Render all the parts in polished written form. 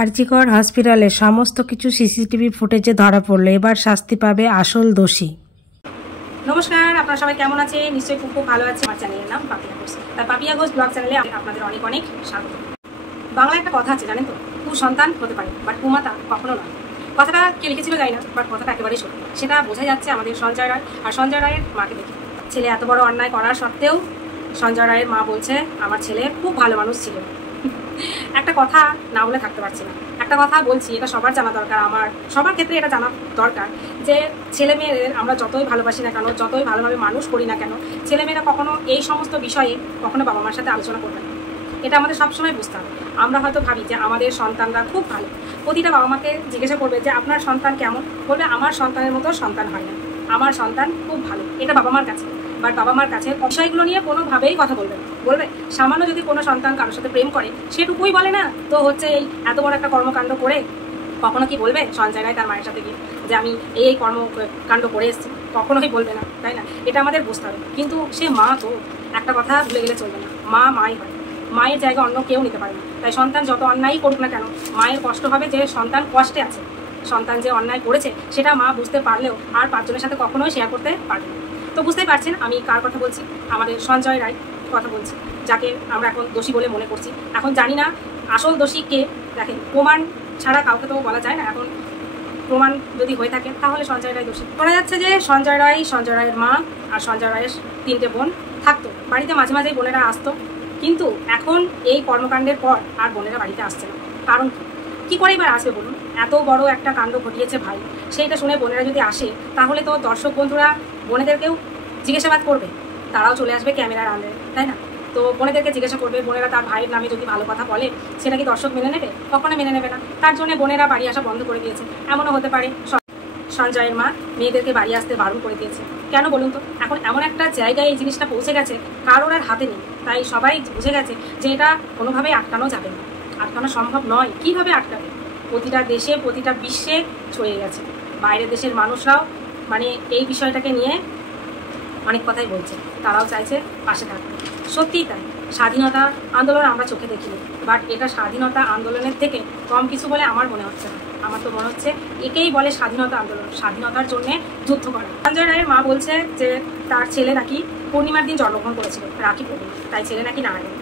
আরজিকর হসপিটালে সমস্ত কিছু সিসিটিভি ফুটেজে ধরা পড়লো। এবার শাস্তি পাবে আসল দোষী। নমস্কার, আপনারা সবাই কেমন আছে? নিশ্চয়ই খুব খুব ভালো আছে। আমার চ্যানেলের নাম পাপিয়া ঘোষ। তাই পাপিয়া ঘোষ ব্লগ চ্যানেলে আপনাদের অনেক অনেক স্বাগত। বাংলায় একটা কথা আছে জানেন তো, কুসন্তান হতে পারে বাট কুমাতা কখনো নয়। কথাটা কে লিখেছিল জানি না, বাট কথাটা একেবারেই সত্যি। সেটা বোঝা যাচ্ছে আমাদের সঞ্জয় রায় আর সঞ্জয় রায়ের মাকে দেখে। ছেলে এত বড় অন্যায় করার সত্ত্বেও সঞ্জয় রায়ের মা বলছে আমার ছেলে খুব ভালো মানুষ ছিল। একটা কথা না বলে থাকতে পারছি না। একটা কথা বলছি, এটা সবার জানা দরকার, আমার সবার ক্ষেত্রে এটা জানা দরকার যে ছেলে মেয়েদের আমরা যতই ভালোবাসি না কেন, যতই ভালোভাবে মানুষ করি না কেন, ছেলেমেয়েরা কখনো এই সমস্ত বিষয়ে কখনো বাবা মার সাথে আলোচনা করবে না। এটা আমাদের সবসময় বুঝতে হবে। আমরা হয়তো ভাবি যে আমাদের সন্তানরা খুব ভালো, প্রতিটা বাবা মাকে জিজ্ঞাসা করবে যে আপনার সন্তান কেমন, বলবে আমার সন্তানের মতো সন্তান হয় না, আমার সন্তান খুব ভালো। এটা বাবা মার কাছে, বাট বাবা মার কাছে বিষয়গুলো নিয়ে কোনোভাবেই কথা বলবে না। বলবে সামান্য যদি কোনো সন্তান কারোর সাথে প্রেম করে সেটুকুই বলে না, তো হচ্ছে এই এত বড় একটা কর্মকাণ্ড করে কখনো কি বলবে সঞ্জয় রায় তার মায়ের সাথে গিয়ে যে আমি এই কর্মকাণ্ড করে এসেছি? কখনোই বলবে না, তাই না? এটা আমাদের বুঝতে হবে। কিন্তু সে মা তো, একটা কথা ভুলে গেলে চলবে না, মা মাই হয়, মায়ের জায়গা অন্য কেউ নিতে পারে না। তাই সন্তান যত অন্যায়ই করুক না কেন, মায়ের কষ্ট হবে যে সন্তান কষ্টে আছে। সন্তান যে অন্যায় করেছে সেটা মা বুঝতে পারলেও আর পাঁচজনের সাথে কখনোই শেয়ার করতে পারবে না। তো বুঝতেই পারছেন আমি কার কথা বলছি, আমাদের সঞ্জয় রায় কথা বলছি, যাকে আমরা এখন দোষী বলে মনে করছি। এখন জানি না আসল দোষী কে। দেখেন, প্রমাণ ছাড়া কাউকে তো বলা যায় না। এখন প্রমাণ যদি হয়ে থাকে তাহলে সঞ্জয় রায় দোষী। শোনা যাচ্ছে যে সঞ্জয় রায়ের মা আর সঞ্জয় রায়ের 3টে বোন থাকতো বাড়িতে, মাঝে মাঝেই বোনেরা আসতো। কিন্তু এখন এই কর্মকাণ্ডের পর আর বোনেরা বাড়িতে আসছে না। কারণ কি করে এবার আসবে বলুন? এত বড় একটা কাণ্ড ঘটিয়েছে ভাই, সেইটা শুনে বোনেরা যদি আসে তাহলে তো দর্শক বন্ধুরা বোনেদেরকেও জিজ্ঞাসাবাদ করবে, তারাও চলে আসবে ক্যামেরার আন্ডারে, তাই না? তো বোনেদেরকে জিজ্ঞাসা করবে, বোনেরা তার ভাইয়ের নামে যদি ভালো কথা বলে সেটা কি দর্শক মেনে নেবে? কখনো মেনে নেবে না। তার জন্য বোনেরা বাড়ি আসা বন্ধ করে দিয়েছে। এমনও হতে পারে সঞ্জয়ের মা মেয়েদেরকে বাড়ি আসতে বারণ করে দিয়েছে। কেন বলুন তো? এখন এমন একটা জায়গায় এই জিনিসটা পৌঁছে গেছে, কারোর আর হাতে নেই। তাই সবাই বুঝে গেছে যে এটা কোনোভাবেই আটকানো যাবে না, আটকানো সম্ভব নয়। কিভাবে আটকাবে? প্রতিটা দেশে, প্রতিটা বিশ্বে ছড়িয়ে গেছে। বাইরের দেশের মানুষরাও মানে এই বিষয়টাকে নিয়ে অনেক কথাই বলছে, তারাও চাইছে পাশে থাকতে। সত্যিই তাই, স্বাধীনতা আন্দোলন আমরা চোখে দেখিনি, বাট এটা স্বাধীনতা আন্দোলনের থেকে কম কিছু বলে আমার মনে হচ্ছে না। আমার তো মনে হচ্ছে একেই বলে স্বাধীনতা আন্দোলন, স্বাধীনতার জন্য যুদ্ধ করা। সঞ্জয় রায়ের মা বলছে যে তার ছেলে নাকি পূর্ণিমার দিন জন্মগ্রহণ করেছিল, রাখি পূর্ণিমা, তাই ছেলে নাকি নারায়ণ।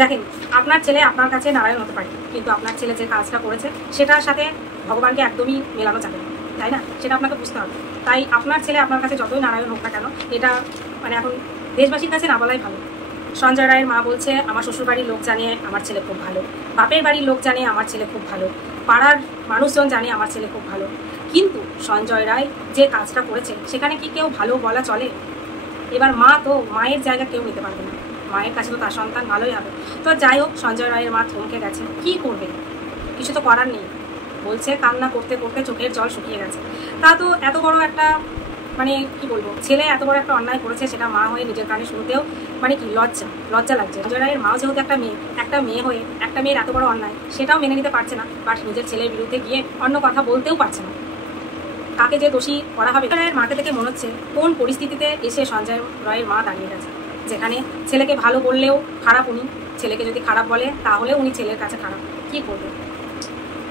দেখেন, আপনার ছেলে আপনার কাছে নারায়ণ হতে পারে, কিন্তু আপনার ছেলে যে কাজটা করেছে সেটার সাথে ভগবানকে একদমই মেলানো যাবে না, তাই না? সেটা আপনাকে বুঝতে হবে। তাই আপনার ছেলে আপনার কাছে যতই নারায়ণ হোক না কেন, এটা মানে এখন দেশবাসীর কাছে না বলাই ভালো। সঞ্জয় রায়ের মা বলছে আমার শ্বশুরবাড়ির লোক জানে আমার ছেলে খুব ভালো, বাপের বাড়ির লোক জানে আমার ছেলে খুব ভালো, পাড়ার মানুষজন জানে আমার ছেলে খুব ভালো। কিন্তু সঞ্জয় রায় যে কাজটা করেছে সেখানে কি কেউ ভালো বলা চলে? এবার মা তো, মায়ের জায়গা কেউ নিতে পারবে না, মায়ের কাছে তো তার সন্তান ভালোই হবে। তো যাই হোক, সঞ্জয় রায়ের মা থমকে গেছে। কি করবে? কিছু তো করার নেই। বলছে কান্না করতে করতে চোখের জল শুকিয়ে গেছে। তা তো এত বড় একটা মানে কি বলবো, ছেলে এত বড় একটা অন্যায় করেছে, সেটা মা হয়ে নিজের কানে শুনতেও মানে কি লজ্জা লাগছে। সঞ্জয় রায়ের মাও যেহেতু একটা মেয়ে হয়ে একটা মেয়ের এত বড় অন্যায় সেটাও মেনে নিতে পারছে না, বাট নিজের ছেলের বিরুদ্ধে গিয়ে অন্য কথা বলতেও পারছে না। কাকে যে দোষী করা হবে? রায়ের মাকে থেকে মনে হচ্ছে কোন পরিস্থিতিতে এসে সঞ্জয় রায়ের মা দাঁড়িয়ে গেছে, যেখানে ছেলেকে ভালো বললেও খারাপ উনি, ছেলেকে যদি খারাপ বলে তাহলে উনি ছেলের কাছে খারাপ। কি করবে?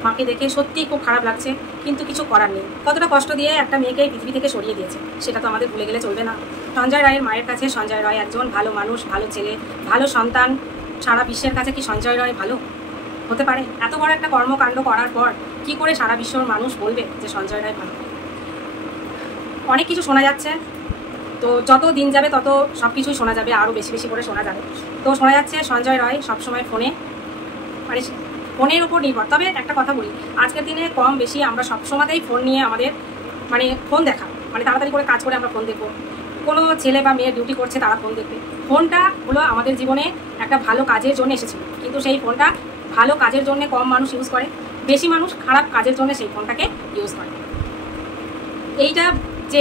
মাকে দেখে সত্যিই খুব খারাপ লাগছে, কিন্তু কিছু করার নেই। কতটা কষ্ট দিয়ে একটা মেয়েকে পৃথিবী থেকে সরিয়ে দিয়েছে সেটা তো আমাদের ভুলে গেলে চলবে না। সঞ্জয় রায়ের মায়ের কাছে সঞ্জয় রায় একজন ভালো মানুষ, ভালো ছেলে, ভালো সন্তান। সারা বিশ্বের কাছে কি সঞ্জয় রায় ভালো হতে পারে? এত বড় একটা কর্মকাণ্ড করার পর কি করে সারা বিশ্বর মানুষ বলবে যে সঞ্জয় রায় ভালো? অনেক কিছু শোনা যাচ্ছে, তো যত দিন যাবে তত সব কিছুই শোনা যাবে, আরও বেশি বেশি করে শোনা যাবে। তো শোনা যাচ্ছে সঞ্জয় রায় সবসময় ফোনে, মানে ফোনের উপর নির্ভর। তবে একটা কথা বলি, আজকের দিনে কম বেশি আমরা সবসময়তেই ফোন নিয়ে আমাদের মানে ফোন দেখা, মানে তাড়াতাড়ি করে কাজ করে আমরা ফোন দেখবো। কোনো ছেলে বা মেয়ে ডিউটি করছে তারা ফোন দেখবে। ফোনটা হলো আমাদের জীবনে একটা ভালো কাজের জন্য এসেছিল, কিন্তু সেই ফোনটা ভালো কাজের জন্য কম মানুষ ইউজ করে, বেশি মানুষ খারাপ কাজের জন্য সেই ফোনটাকে ইউজ করে।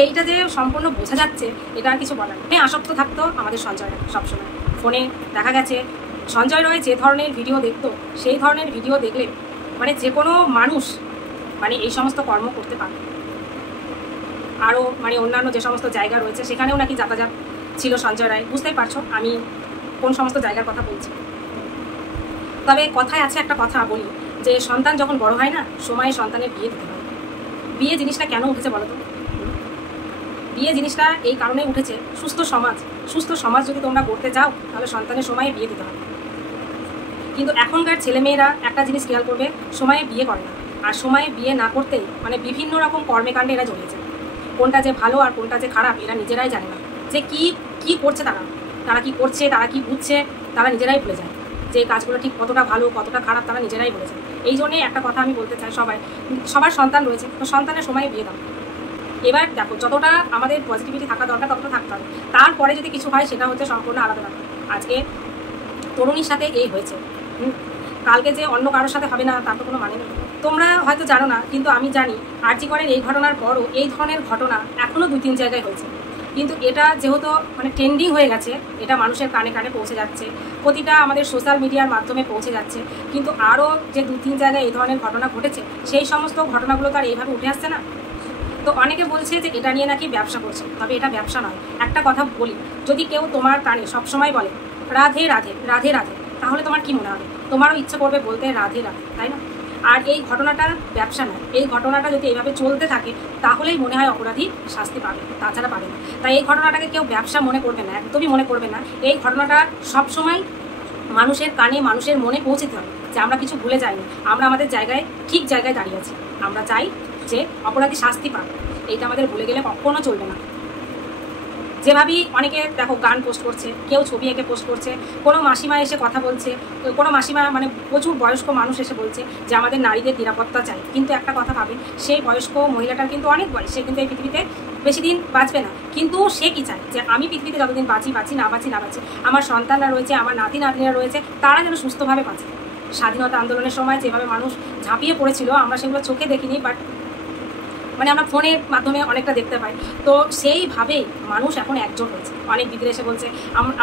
এইটা যে সম্পূর্ণ বোঝা যাচ্ছে, এটা আর কিছু বলার নেই। আসক্ত থাকতো আমাদের সঞ্জয় রায় সবসময় ফোনে। দেখা গেছে সঞ্জয় রায় যে ধরনের ভিডিও দেখতো সেই ধরনের ভিডিও দেখলে মানে যে কোনো মানুষ মানে এই সমস্ত কর্ম করতে পারে। আরও মানে অন্যান্য যে সমস্ত জায়গা রয়েছে সেখানেও নাকি যাতায়াত ছিল সঞ্জয় রায়। বুঝতেই পারছো আমি কোন সমস্ত জায়গার কথা বলছি। তবে কথায় আছে একটা কথা বলি, যে সন্তান যখন বড় হয় না, সময়ে সন্তানের বিয়ে দিতে হয়। বিয়ে জিনিসটা কেন উঠেছে বলো তো? বিয়ে জিনিসটা এই কারণে উঠেছে, সুস্থ সমাজ যদি তোমরা করতে চাও তাহলে সন্তানের সময়ে বিয়ে দিতে হবে। কিন্তু এখনকার ছেলেমেয়েরা একটা জিনিস খেয়াল করবে, সময়ে বিয়ে করে না, আর সময়ে বিয়ে না করতেই মানে বিভিন্ন রকম কর্মকাণ্ডে এরা জড়িয়েছে। কোনটা যে ভালো আর কোনটা যে খারাপ এরা নিজেরাই জানে না, যে কি করছে তারা কি করছে, তারা কি বুঝছে, তারা নিজেরাই ভুলে যায় যে এই কাজগুলো ঠিক কতটা ভালো কতটা খারাপ তারা নিজেরাই ভুলে যায়। এই জন্যে একটা কথা আমি বলতে চাই, সবার সন্তান রয়েছে, তো সন্তানের সময় বিয়ে দাও। এবার দেখো, যতটা আমাদের পজিটিভিটি থাকা দরকার ততটা থাকতে হবে, তারপরে যদি কিছু হয় সেটা হচ্ছে সম্পূর্ণ আলাদা ব্যাপার। আজকে তরুণীর সাথে এই হয়েছে, কালকে যে অন্য কারোর সাথে হবে না তার তো কোনো মানে নেই। তোমরা হয়তো জানো না, কিন্তু আমি জানি আরজি করের এই ঘটনার পরও এই ধরনের ঘটনা এখনও 2-3 জায়গায় হয়েছে। কিন্তু এটা যেহেতু মানে ট্রেন্ডিং হয়ে গেছে, এটা মানুষের কানে কানে পৌঁছে যাচ্ছে, প্রতিটা আমাদের সোশ্যাল মিডিয়ার মাধ্যমে পৌঁছে যাচ্ছে, কিন্তু আরও যে 2-3 জায়গায় এই ধরনের ঘটনা ঘটেছে সেই সমস্ত ঘটনাগুলো তো আর এইভাবে উঠে আসছে না। তো অনেকে বলছে যে এটা নিয়ে নাকি ব্যবসা করছে, তবে এটা ব্যবসা নয়। একটা কথা বলি, যদি কেউ তোমার কানে সবসময় বলে রাধে রাধে রাধে রাধে, তাহলে তোমার কি মনে হবে? তোমারও ইচ্ছে করবে বলতে রাধে রাধে, তাই না? আর এই ঘটনাটা ব্যবসা নয়, এই ঘটনাটা যদি এইভাবে চলতে থাকে তাহলেই মনে হয় অপরাধী শাস্তি পাবে, তাছাড়া পাবে না। তাই এই ঘটনাটাকে কেউ ব্যবসা মনে করবে না, একদমই মনে করবে না। এই ঘটনাটা সবসময় মানুষের কানে মানুষের মনে পৌঁছতে হবে যে আমরা কিছু ভুলে যাইনি, আমরা আমাদের জায়গায় ঠিক জায়গায় দাঁড়িয়ে আছি। আমরা চাই যে অপরাধী শাস্তি পাবে, এইটা আমাদের ভুলে গেলে কখনো চলবে না। যেভাবেই অনেকে দেখো গান পোস্ট করছে, কেউ ছবি এঁকে পোস্ট করছে, কোনো মাসিমা এসে কথা বলছে, কোনো মাসিমা মানে প্রচুর বয়স্ক মানুষ এসে বলছে যে আমাদের নারীদের নিরাপত্তা চাই। কিন্তু একটা কথা ভাবে, সেই বয়স্ক মহিলাটার কিন্তু অনেক বয়স, সে কিন্তু এই পৃথিবীতে বেশি দিন বাঁচবে না, কিন্তু সে কি চায় যে আমি পৃথিবীতে যতদিন বাঁচি না বাঁচি আমার সন্তানরা রয়েছে, আমার নাতি নাতনিরা রয়েছে, তারা যেন সুস্থভাবে বাঁচে। স্বাধীনতা আন্দোলনের সময় যেভাবে মানুষ ঝাঁপিয়ে পড়েছিল আমরা সেগুলো চোখে দেখিনি, বাট মানে আমরা ফোনের মাধ্যমে অনেকটা দেখতে পাই। তো সেইভাবেই মানুষ এখন একজোট হয়েছে। অনেক দিদিরা এসে বলছে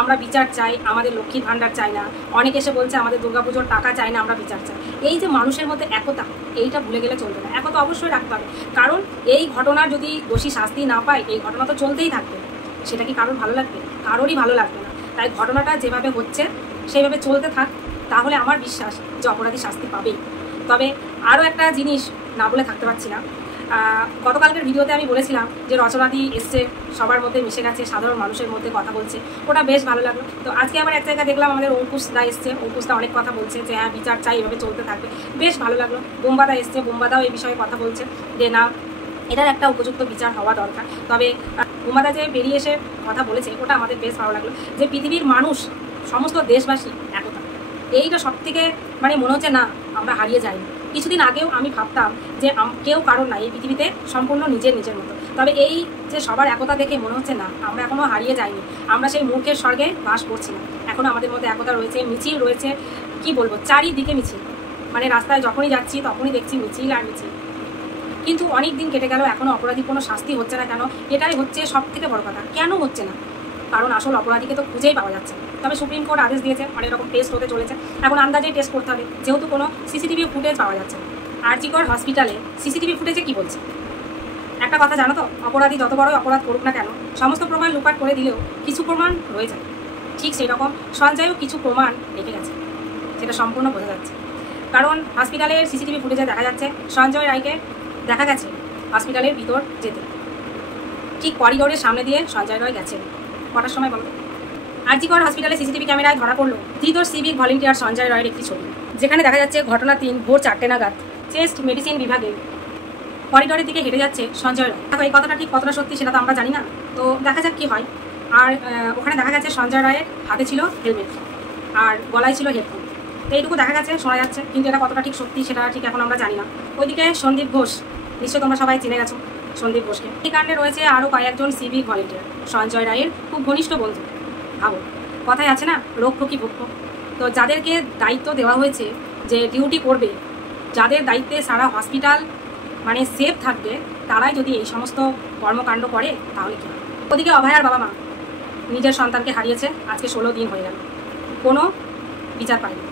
আমরা বিচার চাই, আমাদের লক্ষ্মীর ভাণ্ডার চাই না। অনেকে এসে বলছে আমাদের দুর্গাপুজোর টাকা চাই না, আমরা বিচার চাই। এই যে মানুষের মধ্যে একতা, এইটা ভুলে গেলে চলবে না। একতা অবশ্যই রাখতে হবে, কারণ এই ঘটনার যদি দোষী শাস্তি না পায় এই ঘটনা তো চলতেই থাকবে। সেটা কি কারোর ভালো লাগবে? কারোরই ভালো লাগবে না। তাই ঘটনাটা যেভাবে হচ্ছে সেইভাবে চলতে থাক, তাহলে আমার বিশ্বাস যে অপরাধী শাস্তি পাবেই। তবে আরও একটা জিনিস না বলে থাকতে পারছি না, গতকালকের ভিডিওতে আমি বলেছিলাম যে রচনাদি এসছে, সবার মধ্যে মিশে গেছে, সাধারণ মানুষের মধ্যে কথা বলছে, ওটা বেশ ভালো লাগলো। তো আজকে আবার এক জায়গায় দেখলাম আমাদের অঙ্কুশদা এসছে, অঙ্কুশদা অনেক কথা বলছে যে হ্যাঁ বিচার চাই, এভাবে চলতে থাকবে, বেশ ভালো লাগলো। বোম্বাদা এসছে, বোম্বাদাও এই বিষয়ে কথা বলছে যে না, এটার একটা উপযুক্ত বিচার হওয়া দরকার। তবে বোম্বাদা যে বেরিয়ে এসে কথা বলেছে ওটা আমাদের বেশ ভালো লাগলো, যে পৃথিবীর মানুষ, সমস্ত দেশবাসী একতা, এইটা সব থেকে মানে মনে হচ্ছে না আমরা হারিয়ে যাইনি। কিছুদিন আগেও আমি ভাবতাম যে কেউ কারণ নাই এই পৃথিবীতে, সম্পূর্ণ নিজের মতো। তবে এই যে সবার একতা দেখে মনে হচ্ছে না আমরা এখনও হারিয়ে যাইনি, আমরা সেই মূর্খের স্বর্গে বাস করছি না। এখনও আমাদের মধ্যে একতা রয়েছে, মিছিল রয়েছে, কি বলবো, চারিদিকে মিছিল। মানে রাস্তায় যখনই যাচ্ছি তখনই দেখছি মিছিল আর মিছিল। কিন্তু অনেক দিন কেটে গেল, এখনও অপরাধী কোনো শাস্তি হচ্ছে না কেন? এটাই হচ্ছে সব থেকে বড় কথা। কেন হচ্ছে না? কারণ আসল অপরাধীকে তো খুঁজেই পাওয়া যাচ্ছে। তবে সুপ্রিম কোর্ট আদেশ দিয়েছে, অনেক রকম টেস্ট হতে চলেছে, এখন আন্দাজেই টেস্ট করতে হবে, যেহেতু কোনো সিসিটিভি ফুটেজ পাওয়া যাচ্ছে না। আরজি কর হসপিটালে সিসিটিভি ফুটেজে কি বলছে? একটা কথা জানো তো, অপরাধী যত বড় অপরাধ করুক না কেন, সমস্ত প্রমাণ লুকাট করে দিলেও কিছু প্রমাণ রয়ে যায়। ঠিক সেই রকম সঞ্জয়ও কিছু প্রমাণ রেখে গেছে, সেটা সম্পূর্ণ বোঝা যাচ্ছে। কারণ হসপিটালের সিসিটিভি ফুটেজে দেখা যাচ্ছে সঞ্জয় রায়কে দেখা গেছে হসপিটালের ভিতর যেতে, ঠিক করিডোরের সামনে দিয়ে সঞ্জয় রায় গেছে। কটার সময় বলো? আরজি কর হসপিটালে সিসিটিভি ক্যামেরায় ধরা পড়লো ধৃত সিভিক ভলেন্টিয়ার সঞ্জয় রায়ের একটি ছবি, যেখানে দেখা যাচ্ছে ঘটনা 3 ভোর 4টে নাগাদ চেস্ট মেডিসিন বিভাগে করিডোরের দিকে হেঁটে যাচ্ছে সঞ্জয় রায়। দেখো এই কথাটা ঠিক কতটা সত্যি সেটা তো আমরা জানি না, তো দেখা যাক কি হয়। আর ওখানে দেখা গেছে সঞ্জয় রায়ের হাতে ছিল হেলমেট আর গলায় ছিল হেডফোন, তো এইটুকু দেখা গেছে, শোনা যাচ্ছে, কিন্তু এটা কতটা ঠিক সত্যি সেটা ঠিক এখন আমরা জানি না। ওইদিকে সন্দীপ ঘোষ, নিশ্চয়ই তোমরা সবাই চিনে গেছো সন্দীপ ঘোষকে। এই কাণ্ডে রয়েছে আরও কয়েকজন সিভিক ভলেন্টিয়ার, সঞ্জয় রায়ের খুব ঘনিষ্ঠ বন্ধু। ভাবো, কথায় আছে না রক্ষ কি ভক্ষ। তো যাদেরকে দায়িত্ব দেওয়া হয়েছে যে ডিউটি করবে, যাদের দায়িত্বে সারা হসপিটাল মানে সেফ থাকবে, তারাই যদি এই সমস্ত কর্মকাণ্ড করে তাহলে কী হবে? ওদিকে অভয়ার বাবা মা নিজের সন্তানকে হারিয়েছে, আজকে 16 দিন হয়ে গেল, কোনো বিচার পায়নি।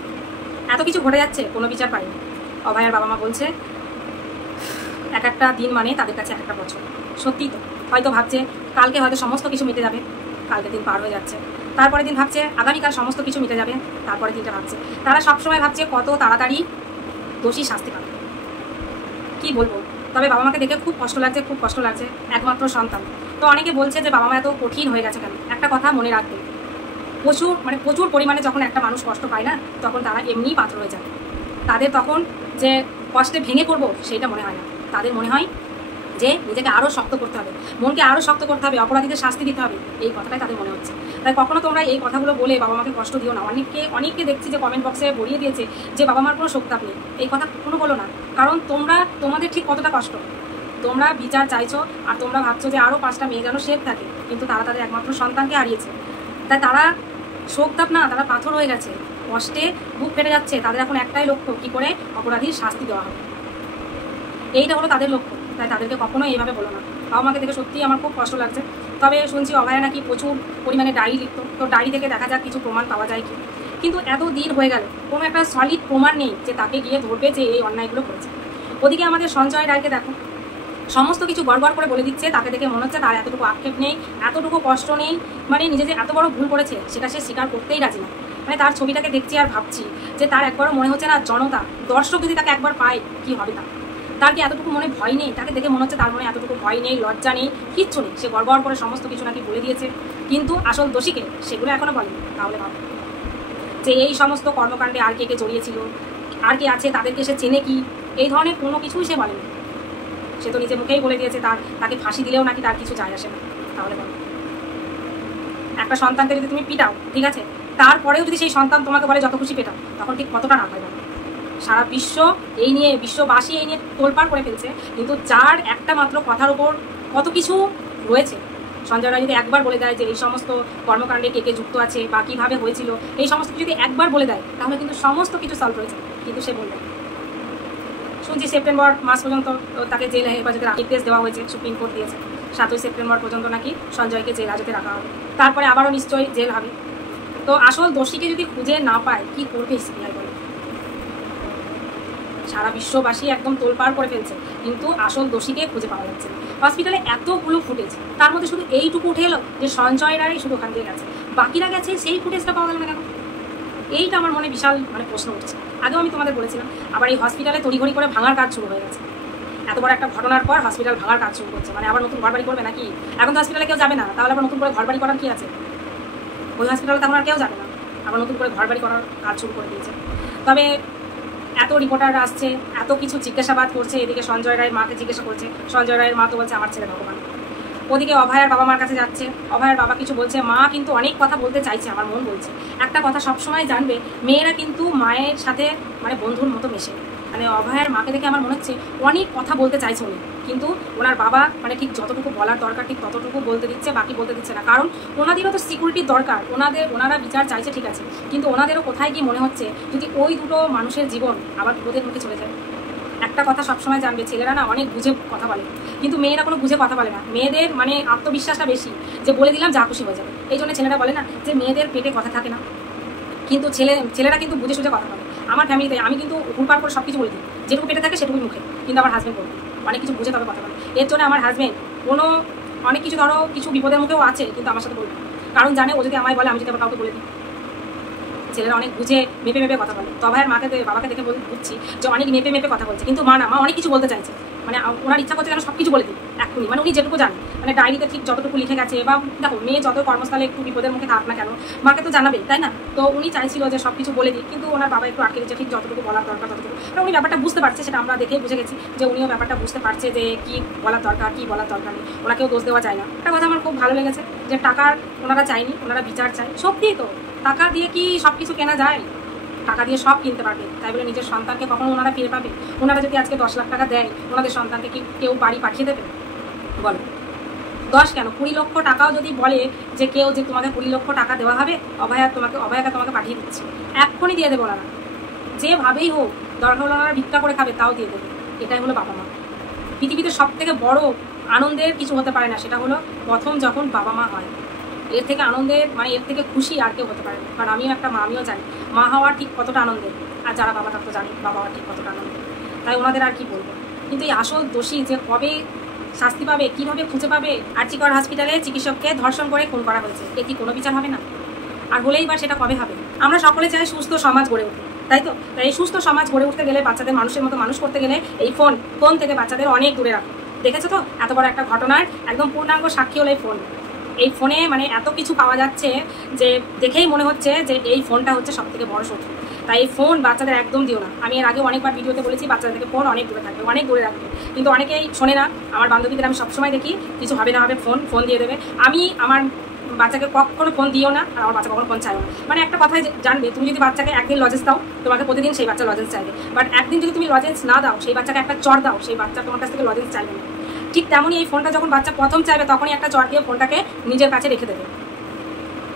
এত কিছু ঘটে যাচ্ছে, কোনো বিচার পায়নি। অভয়ার বাবা মা বলছে এক একটা দিন মানে তাদের কাছে এক একটা বছর। সত্যিই তো, হয়তো ভাবছে কালকে হয়তো সমস্ত কিছু মিটে যাবে, কালকে দিন পার হয়ে যাচ্ছে, তারপরে দিন ভাবছে আগামীকাল সমস্ত কিছু মিটে যাবে, তারপরে দিনটা ভাবছে। তারা সবসময় ভাবছে কত তাড়াতাড়ি দোষী শাস্তি পাবে। কি বলবো, তবে বাবা মাকে দেখে খুব কষ্ট লাগছে, খুব কষ্ট লাগছে। একমাত্র সন্তান তো অনেকে বলছে যে বাবা মা এত কঠিন হয়ে গেছে কেন। একটা কথা মনে রাখবে, প্রচুর পরিমাণে যখন একটা মানুষ কষ্ট পায় না, তখন তারা এমনিই পাথর হয়ে যায়। তাদের তখন যে কষ্টে ভেঙে পড়বো সেইটা মনে হয় না, তাদের মনে হয় যে নিজেকে আরও শক্ত করতে হবে, মনকে আরও শক্ত করতে হবে, অপরাধীদের শাস্তি দিতে হবে, এই কথাটাই তাদের মনে হচ্ছে। তাই কখনো তোমরা এই কথাগুলো বলে বাবা মাকে কষ্ট দিও না। অনেককে দেখছি যে কমেন্ট বক্সে ভরিয়ে দিয়েছে যে বাবা মার কোনো শোকতাপ নেই। এই কথা কোনো বলো না, কারণ তোমাদের ঠিক কতটা কষ্ট। তোমরা বিচার চাইছো আর তোমরা ভাবছো যে আরও 5টা মেয়ে যেন সেফ থাকে, কিন্তু তারা তাদের একমাত্র সন্তানকে হারিয়েছে। তাই তারা শোকতাপ না, তারা পাথর হয়ে গেছে, কষ্টে বুক ফেটে যাচ্ছে। তাদের এখন একটাই লক্ষ্য, কি করে অপরাধীর শাস্তি দেওয়া হবে, এইটা হলো তাদের লক্ষ্য। তাই তাদেরকে কখনো এইভাবে বলো না। বাবা মাকে দেখে সত্যিই আমার খুব কষ্ট লাগছে। তবে শুনছি অভয়া নাকি প্রচুর পরিমাণে ডায়েরি লিখতো, তো ডায়েরি থেকে দেখা যাক কিছু প্রমাণ পাওয়া যায় কি। কিন্তু এত দিন হয়ে গেল, কোনো একটা সলিড প্রমাণ নেই যে তাকে গিয়ে ধরবে যে এই অন্যায়গুলো করেছে। ওদিকে আমাদের সঞ্জয় রায়কে দেখো, সমস্ত কিছু গড়গড় করে বলে দিচ্ছে। তাকে দেখে মনে হচ্ছে তার এতটুকু আক্ষেপ নেই, এতটুকু কষ্ট নেই, মানে নিজে যে এত বড় ভুল করেছে সেটা সে স্বীকার করতেই রাজি না। মানে তার ছবিটাকে দেখছি আর ভাবছি যে তার একবারও মনে হচ্ছে না জনতা দর্শক যদি তাকে একবার পায় কি হবে। তার কি এতটুকু মনে ভয় নেই? তাকে দেখে মনে হচ্ছে তার মনে এতটুকু ভয় নেই, লজ্জা নেই, কিচ্ছু নেই। সে গড়গড় করে সমস্ত কিছু নাকি বলে দিয়েছে, কিন্তু আসল দোষীকে সেগুলো এখনো বলেনি। তাহলে ভাব যে এই সমস্ত কর্মকাণ্ডে আর কে কে জড়িয়েছিল, আর কে আছে, তাদেরকে সে চেনে কি, এই ধরনের কোনো কিছুই সে বলেনি। সে তো নিজে মুখেই বলে দিয়েছে তাকে ফাঁসি দিলেও নাকি তার কিছু যায় আসে না। তাহলে বলো, একটা সন্তানকে যদি তুমি পিটাও, ঠিক আছে, তারপরেও যদি সেই সন্তান তোমাকে বলে যত খুশি পেটাও, তখন ঠিক কতটা না হয়? সারা বিশ্ববাসী এই নিয়ে তোলপাড় করে ফেলছে, কিন্তু যার একটা মাত্র কথার উপর কত কিছু রয়েছে। সঞ্জয় রায় যদি একবার বলে দেয় যে এই সমস্ত কর্মকাণ্ডে কে কে যুক্ত আছে বা কীভাবে হয়েছিল, এই সমস্ত যদি একবার বলে দেয়, তাহলে কিন্তু সমস্ত কিছু সলভ হয়েছে। কিন্তু সে বলবে, শুনছি সেপ্টেম্বর মাস পর্যন্ত তাকে জেল হেফাজতে নির্দেশ দেওয়া হয়েছে, সুপ্রিম কোর্ট দিয়েছে 7ই সেপ্টেম্বর পর্যন্ত নাকি সঞ্জয়কে জেল হাজতে রাখা হবে, তারপরে আবারও নিশ্চয়ই জেল হবে। তো আসল দোষীকে যদি খুঁজে না পায়, কি করবে সিবিআই বলে? সারা বিশ্ববাসী একদম তোলপাড় করে ফেলছে, কিন্তু আসল দোষীকে খুঁজে পাওয়া যাচ্ছে না। হসপিটালে এতগুলো ফুটেজ, তার মধ্যে শুধু এইটুকু উঠে এলো যে সঞ্জয় রায় শুধু ওখান দিয়ে গেছে, বাকিরা গেছে, সেই ফুটেজটা পাওয়া গেল না কেন? এইটা আমার মনে বিশাল প্রশ্ন উঠছে। আগেও আমি তোমাদের বলেছিলাম, আবার এই হসপিটালে তড়িঘড়ি করে ভাঙার কাজ শুরু হয়ে গেছে। এত বড় একটা ঘটনার পর হসপিটাল ভাঙার কাজ শুরু করছে, মানে আবার নতুন ঘরবাড়ি করবে নাকি? এখন তো হসপিটালে কেউ যাবে না, তাহলে আবার নতুন করে ঘরবাড়ি করার কি আছে? ওই হসপিটালে তখন আর কেউ যাবে না, আবার নতুন করে ঘরবাড়ি করার কাজ শুরু করে দিয়েছে। তবে এত রিপোর্টার আসছে, এত কিছু জিজ্ঞাসাবাদ করছে, এদিকে সঞ্জয় রায়ের মাকে জিজ্ঞাসা করছে, সঞ্জয় রায়ের মা তো বলছে আমার ছেলে ভগবান। ওদিকে অভয়ার বাবা মার কাছে যাচ্ছে, অভয়ার বাবা কিছু বলছে, মা কিন্তু অনেক কথা বলতে চাইছে। আমার মন বলছে একটা কথা সবসময় জানবে, মেয়েরা কিন্তু মায়ের সাথে বন্ধুর মতো মেশে। অভয়ার মাকে দেখে আমার মনে হচ্ছে অনেক কথা বলতে চাইছে উনি, কিন্তু ওনার বাবা ঠিক যতটুকু বলার দরকার ঠিক ততটুকু বলতে দিচ্ছে, বাকি বলতে দিচ্ছে না। কারণ ওনাদেরও তো সিকিউরিটির দরকার, ওনারা বিচার চাইছে ঠিক আছে, কিন্তু ওনাদেরও কোথায় কি মনে হচ্ছে যদি ওই দুটো মানুষের জীবন আবার বিপদের মুখে চলে যায়। একটা কথা সবসময় জানবে, ছেলেরা না অনেক বুঝে কথা বলে, কিন্তু মেয়েরা কোনো বুঝে কথা বলে না। মেয়েদের আত্মবিশ্বাসটা বেশি, যে বলে দিলাম যা খুশি হয়ে যাবে। এই জন্য ছেলেরা বলে না যে মেয়েদের পেটে কথা থাকে না, কিন্তু ছেলেরা কিন্তু বুঝে সুঝে কথা বলে। আমার ফ্যামিলিতে আমি কিন্তু হুড়পাড় করে সব কিছু বলে দিই, যেটুকু পেটে থাকে সেটুকুই মুখে, কিন্তু আমার হাজব্যান্ড বলবে অনেক কিছু বুঝে তবে কথা বলে। এর জন্য আমার হাজব্যান্ড অনেক কিছু ধরো কিছু বিপদের মুখেও আছে, কিন্তু আমার সাথে বলবে, কারণ জানে ও যদি আমায় বলে আমি যদি আবার কাউকে বলে দিই। ছেলেরা অনেক বুঝে মেপে কথা বলে। তো অভয়ের বাবাকে দেখে বুঝছি যে অনেক মেপে কথা বলছে, কিন্তু মা অনেক কিছু বলতে চাইছে। ওনার ইচ্ছা করছে যেন সব কিছু বলে দিই এক্ষুনি, উনি যেটুকু জানেন, ডায়েরিতে ঠিক যতটুকু লিখে গেছে। বা দেখো, মেয়ে যত কর্মস্থলে একটু বিপদের মুখে থাক না কেন, মাকে তো জানাবে, তাই না? তো উনি চাইছিল যে সব কিছু বলে দিই, কিন্তু ওনার বাবা একটু আটকে দিচ্ছে, ঠিক যতটুকু বলার দরকার ততটুকু। উনি ব্যাপারটা বুঝতে পারছে, সেটা আমরা দেখেই বুঝে গেছি যে উনিও ব্যাপারটা বুঝতে পারছে যে কি বলার দরকার, কি বলার দরকার নেই। ওনাকেও দোষ দেওয়া যায় না। একটা কথা আমার খুব ভালো লেগেছে যে টাকার ওনারা চায়নি, ওনারা বিচার চায়। সত্যিই তো, টাকা দিয়ে কি সব কিছু কেনা যায়? টাকা দিয়ে সব কিনতে পারবে, তাই বলে নিজের সন্তানকে কখনো ওনারা ফিরে পাবে? ওনারা যদি আজকে 10 লাখ টাকা দেয়, ওনাদের সন্তানকে কি কেউ বাড়ি পাঠিয়ে দেবে? বলো, 10 কেন 20 লক্ষ টাকাও যদি বলে যে কেউ যে তোমাকে 20 লক্ষ টাকা দেওয়া হবে, অভয়াকে তোমাকে পাঠিয়ে দিচ্ছে, এক্ষুনি দিয়ে দেবো ওনারা, যেভাবেই হোক। দরকার হলো ওনারা ভিক্ষা করে খাবে, তাও দিয়ে দেবে। এটাই হলো বাবা মা। পৃথিবীতে সব থেকে বড় আনন্দের কিছু হতে পারে না, সেটা হলো প্রথম যখন বাবা মা হয়। এর থেকে আনন্দের এর থেকে খুশি আর কেউ হতে পারে না। কারণ আমিও একটা মা, আমিও জানি মা হওয়া ঠিক কতটা আনন্দের, আর যারা বাবা তারা তো জানি বাবা হওয়া ঠিক কতটা আনন্দের। তাই ওনাদের আর কি বলবো। কিন্তু এই আসল দোষী যে কবে শাস্তি পাবে, কীভাবে খুঁজে পাবে? আরজিকর হসপিটালে চিকিৎসককে ধর্ষণ করে খুন করা হয়েছে, এ কি কোনো বিচার হবে না? আর হলেই বা সেটা কবে হবে? আমরা সকলে চাই সুস্থ সমাজ গড়ে উঠে, তাই তো? তাই এই সুস্থ সমাজ গড়ে উঠতে গেলে, বাচ্চাদের মানুষের মতো মানুষ করতে গেলে এই ফোন থেকে বাচ্চাদের অনেক দূরে রাখো। দেখেছো তো এত বড় একটা ঘটনার একদম পূর্ণাঙ্গ সাক্ষী হলো এই ফোন। এই ফোনে মানে এত কিছু পাওয়া যাচ্ছে যে দেখেই মনে হচ্ছে যে এই ফোনটা হচ্ছে সব থেকে বড় শত্রু। তাই এই ফোন বাচ্চাদের একদম দিও না। আমি এর আগে অনেকবার ভিডিওতে বলেছি বাচ্চাদের থেকে ফোন অনেক দূরে থাকবে, অনেক দূরে রাখবে, কিন্তু অনেকেই শোনে না। আমার বান্ধবীদের আমি সবসময় দেখি কিছু হবে না হবে ফোন দিয়ে দেবে। আমি আমার বাচ্চাকে কখনো ফোন দিও না, আর আমার বাচ্চা কখনো ফোন চাইও না। মানে একটা কথাই জানবে, তুমি যদি বাচ্চাকে একদিন লজেন্স দাও, তোমাকে প্রতিদিন সেই বাচ্চা লজেন্স চাইবে। বাট একদিন যদি তুমি লজেন্স না দাও, সেই বাচ্চাকে একটা চর দাও, সেই বাচ্চা তোমার কাছ থেকে লজেন্স চাইবে না। ঠিক তেমনই এই ফোনটা যখন বাচ্চা প্রথম চাইবে, তখনই একটা চর দিয়ে ফোনটাকে নিজের কাছে রেখে দেবে।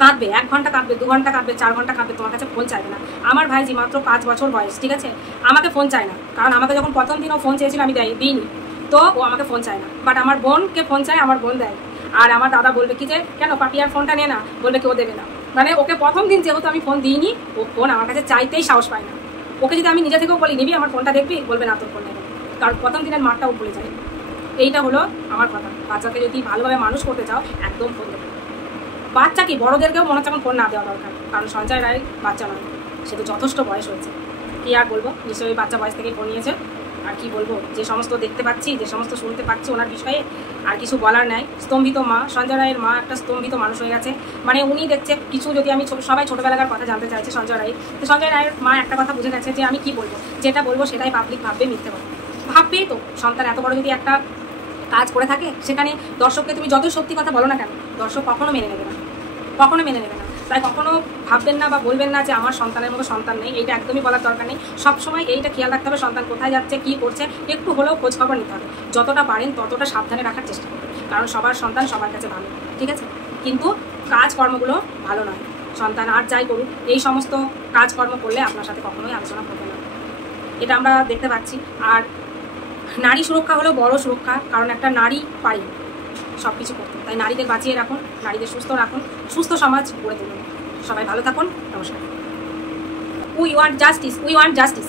কাঁদবে, 1 ঘন্টা কাঁদবে, 2 ঘন্টা কাঁদবে, 4 ঘন্টা কাঁদবে, তোমার কাছে ফোন চাইবে না। আমার ভাইজি মাত্র 5 বছর বয়স, ঠিক আছে, আমাকে ফোন চায় না, কারণ আমাকে যখন প্রথম দিন ও ফোন চেয়েছিল আমি দিইনি, তো ও আমাকে ফোন চায় না। বাট আমার বোনকে ফোন চায়, আমার বোন দেয়। আর আমার দাদা বলবে কি যে কেন পাপিয়ার ফোনটা নে না, বলবে কেউ দেবে না। মানে ওকে প্রথম দিন যেহেতু আমি ফোন দিইনি, ও ফোন আমার কাছে চাইতেই সাহস পায় না। ওকে যদি আমি নিজে থেকেও বলি নিবি আমার ফোনটা দেখবি, বলবে না তোর ফোন নেবে, কারণ প্রথম দিনের মারটা ও ভুলে যায়। এইটা হলো আমার কথা। বাচ্চাকে যদি ভালোভাবে মানুষ করতে চাও, একদম ফোন দেবে। বাচ্চা কি বড়দেরকেও মনে হচ্ছে এখন ফোন না দেওয়া দরকার, কারণ সঞ্জয় রায় বাচ্চা নয়, সে তো যথেষ্ট বয়স হয়েছে। কি আর বলবো, নিশ্চয়ই বাচ্চা বয়স থেকেই ফোন নিয়েছে। আর কি বলবো, যে সমস্ত দেখতে পাচ্ছি, যে সমস্ত শুনতে পাচ্ছি ওনার বিষয়ে, আর কিছু বলার নাই। স্তম্ভিত মা, সঞ্জয় রায়ের মা একটা স্তম্ভিত মানুষ হয়ে গেছে। মানে উনি দেখছে কিছু, যদি আমি সবাই ছোটোবেলাকার কথা জানতে চাইছে সঞ্জয় রায়, তো সঞ্জয় রায়ের মা একটা কথা বুঝে গেছে যে আমি কি বলবো, যেটা বলবো সেটাই পাবলিক ভাববে, মিথ্যে বলবো ভাববেই। তো সন্তান এত বড় যদি একটা কাজ করে থাকে, সেখানে দর্শককে তুমি যতই সত্যি কথা বলো না কেন, দর্শক কখনো মেনে নেবে না, কখনো মেনে নেবে না। তাই কখনো ভাববেন না বা বলবেন না যে আমার সন্তানের মতো সন্তান নেই, এইটা একদমই বলার দরকার নেই। সবসময় এইটা খেয়াল রাখতে হবে, সন্তান কোথায় যাচ্ছে, কী করছে, একটু হলেও খোঁজখবর নিতে হবে। যতটা পারেন ততটা সাবধানে রাখার চেষ্টা করবেন, কারণ সবার সন্তান সবার কাছে ভালো, ঠিক আছে, কিন্তু কাজকর্মগুলো ভালো নয়। সন্তান আর যাই করুক, এই সমস্ত কাজকর্ম করলে আপনার সাথে কখনোই আলোচনা করবে না, এটা আমরা দেখতে পাচ্ছি। আর নারী সুরক্ষা হলো বড় সুরক্ষা, কারণ একটা নারী পারে সব কিছু করতে। তাই নারীদের বাঁচিয়ে রাখুন, নারীদের সুস্থ রাখুন, সুস্থ সমাজ গড়ে তুলুন। সবাই ভালো থাকুন, নমস্কার। We want justice, we want justice.